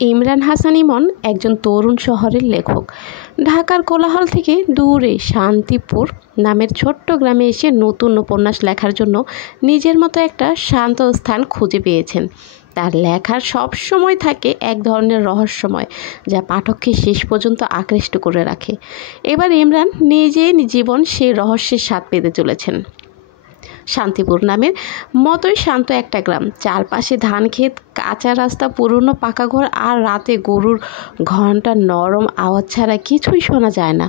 ইমরান হাসান ইমন একজন তরুণ শহরের লেখক। ঢাকার কোলাহল থেকে দূরে শান্তিপুর নামের ছোট্ট গ্রামে এসে নতুন উপন্যাস লেখার জন্য নিজের মতো একটা শান্ত স্থান খুঁজে পেয়েছেন। তার লেখার সব সময় থাকে এক ধরনের রহস্যময়, যা পাঠককে শেষ পর্যন্ত আকৃষ্ট করে রাখে। এবার ইমরান নিজে জীবন সেই রহস্যের স্বাদ পেতে চলেছেন। শান্তিপুর নামের মতোই শান্ত একটা গ্রাম, চারপাশে ধান ক্ষেত, কাঁচা রাস্তা, পুরনো পাকা ঘর, আর রাতে গরুর ঘন্টার নরম আওয়াজ ছাড়া কিছুই শোনা যায় না।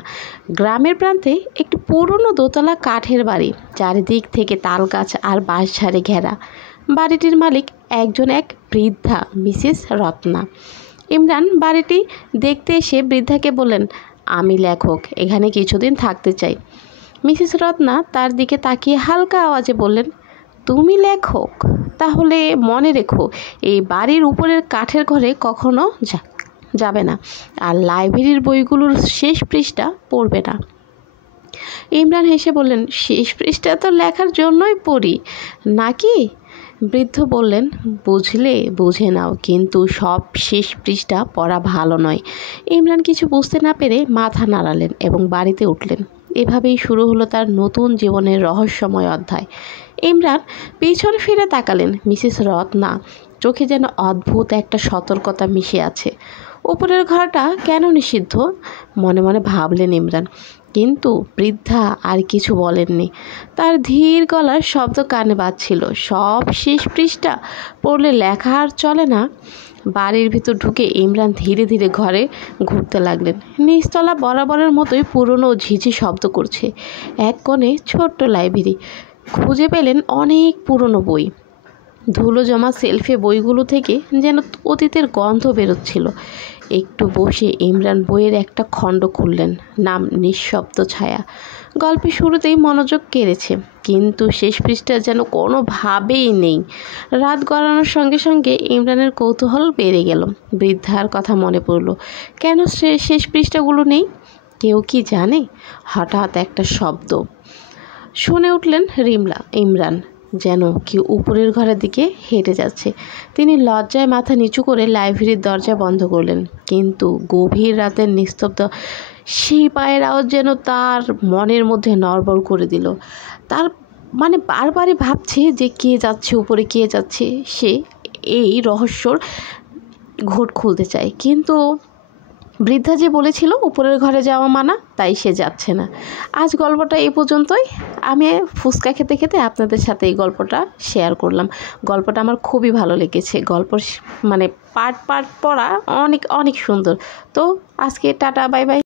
গ্রামের প্রান্তে একটি পুরনো দোতলা কাঠের বাড়ি, চারিদিক থেকে তাল গাছ আর বাঁশঝাড়ে ঘেরা। বাড়িটির মালিক এক বৃদ্ধা মিসেস রত্না। ইমরান বাড়িটি দেখতে এসে বৃদ্ধাকে বললেন, আমি লেখক, এখানে কিছুদিন থাকতে চাই। মিসেস রত্না তার দিকে তাকিয়ে হালকা আওয়াজে বললেন, তুমি লেখক? তাহলে মনে রেখো, এই বাড়ির উপরের কাঠের ঘরে কখনো যাবে না, আর লাইব্রেরির বইগুলোর শেষ পৃষ্ঠা পড়বে না। ইমরান হেসে বললেন, শেষ পৃষ্ঠা তো লেখার জন্যই পড়ি নাকি? বৃদ্ধ বললেন, বুঝলে বুঝে নাও, কিন্তু সব শেষ পৃষ্ঠা পড়া ভালো নয়। ইমরান কিছু বুঝতে না পেরে মাথা নাড়ালেন এবং বাড়িতে উঠলেন। এভাবেই শুরু হলো তার নতুন জীবনের রহস্যময় অধ্যায়। ইমরান পিছন ফিরে তাকালেন। মিসেস রত্না চোখে যেন অদ্ভুত একটা সতর্কতা মিশে আছে। উপরের ঘরটা কেন নিষিদ্ধ? মনে মনে ভাবলেন ইমরান, কিন্তু বৃদ্ধা আর কিছু বলেননি। তার ধীর গলার শব্দ কানে বাজছিল, সব শেষ পৃষ্ঠা পড়লে লেখা আর চলে না। বাড়ির ভিতর ঢুকে ইমরান ধীরে ধীরে ঘরে ঘুরতে লাগলেন। নিচতলা বরাবরের মতোই পুরনো ঝিঝি শব্দ করছে। এক কোণে ছোট্ট লাইব্রেরি। খুঁজে পেলেন অনেক পুরনো বই। ধুলো জমা সেলফে বইগুলো থেকে যেন অতীতের গন্ধ বেরোচ্ছিল। একটু বসে ইমরান বইয়ের একটা খণ্ড খুললেন। নাম নিঃশব্দ ছায়া। গল্পের শুরুতেই মনোযোগ কেড়েছে, কিন্তু শেষ পৃষ্ঠা যেন কোনোভাবেই নেই। রাত গড়ানোর সঙ্গে সঙ্গে ইমরানের কৌতূহল বেড়ে গেল। বৃদ্ধার কথা মনে পড়ল। কেন শেষ পৃষ্ঠাগুলো নেই? কেউ কি জানে? হঠাৎ একটা শব্দ শুনে উঠলেন ইমরান, যেন কেউ উপরের ঘরের দিকে হেঁটে যাচ্ছে। তিনি লজ্জায় মাথা নিচু করে লাইব্রেরির দরজা বন্ধ করলেন, কিন্তু গভীর রাতের নিস্তব্ধ সেই পায়ের আওয়াজ যেন তার মনের মধ্যে নড়বড় করে দিল। তার বারবারই ভাবছে যে কে যাচ্ছে উপরে, কে যাচ্ছে। সে এই রহস্যর ঘোট খুলতে চায়, কিন্তু বৃদ্ধা যে বলেছিল উপরের ঘরে যাওয়া মানা, তাই সে যাচ্ছে না। আজ গল্পটা এই পর্যন্তই। আমি ফুচকা খেতে খেতে আপনাদের সাথে এই গল্পটা শেয়ার করলাম। গল্পটা আমার খুবই ভালো লেগেছে। গল্প পার্ট পড়া অনেক সুন্দর। তো আজকে টাটা, বাই বাই।